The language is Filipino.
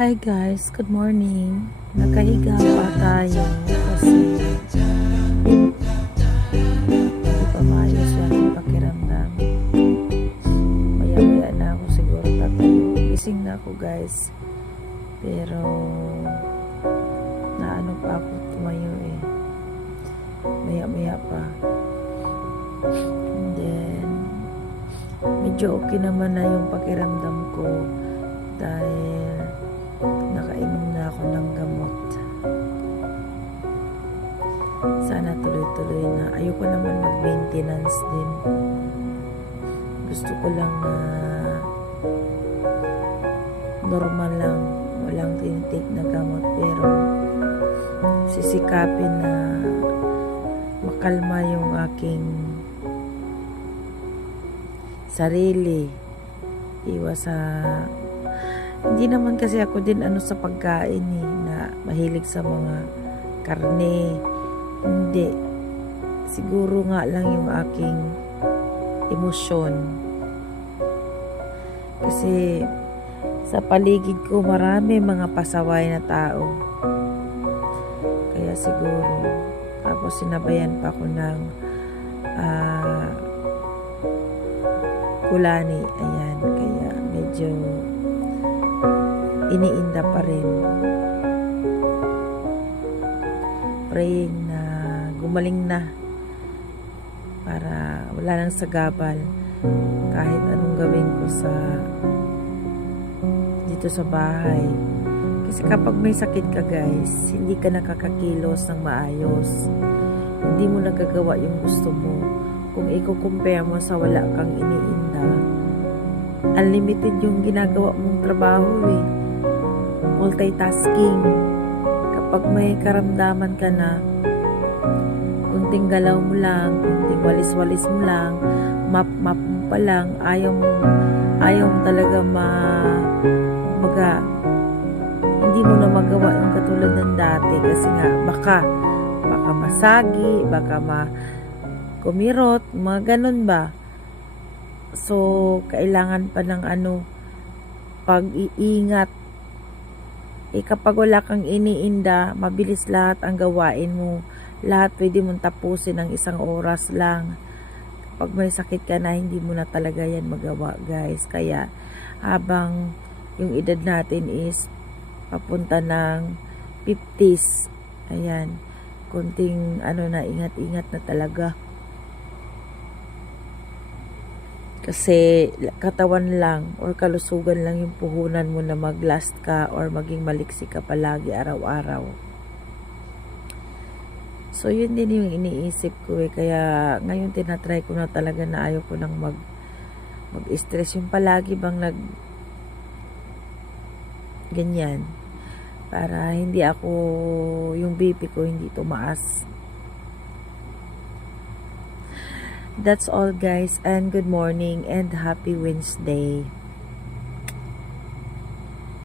Hi guys, good morning. Nakahiga pa tayo kasi hindi pa maayos yung pakiramdam. Maya-maya na ako siguro tatayo. Gising na ako guys. Pero naano pa ako tumayo eh. Maya-maya pa. And then medyo okay naman na yung pakiramdam ko dahil Sana tuloy-tuloy na. Ayoko naman mag-maintenance din. Gusto ko lang na normal lang. Walang tinitake na gamot. Pero sisikapin na makalma yung aking sarili. Iwas sa hindi naman kasi ako din ano sa pagkain eh, na mahilig sa mga karne. Hindi. Siguro nga lang yung aking emosyon. Kasi sa paligid ko marami mga pasaway na tao. Kaya siguro. Tapos sinabayan pa ko ng ah, kulani. Ayan. Kaya medyo iniinda pa rin. Praying gumaling na para wala nang sagabal kahit anong gawin ko sa dito sa bahay. Kasi kapag may sakit ka guys, hindi ka nakakakilos ng maayos. Hindi mo nagagawa yung gusto mo. Kung i-compare mo sa wala kang iniinda, unlimited yung ginagawa mong trabaho eh multitasking. Kapag may karamdaman ka na, kunting galaw mo lang, kunting walis-walis mo lang, map-map mo pa lang, ayaw mo, ayaw mo talaga ma, maga, hindi mo na magawa yung katulad ng dati kasi nga, baka, baka masagi, baka ma, kumirot, mga ganun ba? So, kailangan pa ng ano, pag-iingat eh kapag wala kang iniinda, mabilis lahat ang gawain mo. Lahat pwede mong tapusin ng isang oras lang. Kapag may sakit ka na, hindi mo na talaga yan magawa, guys. Kaya, habang yung edad natin is papunta ng 50s, ayan, kunting ano na, ingat-ingat na talaga. Kasi katawan lang or kalusugan lang yung puhunan mo na maglast ka or maging maliksi ka palagi araw-araw. So yun din yung iniisip ko eh. Kaya ngayon tinatry ko na talaga na ayaw ko nang mag mag-stress yung palagi bang nag ganyan para hindi ako yung BP ko hindi tumaas That's all guys and good morning and happy Wednesday.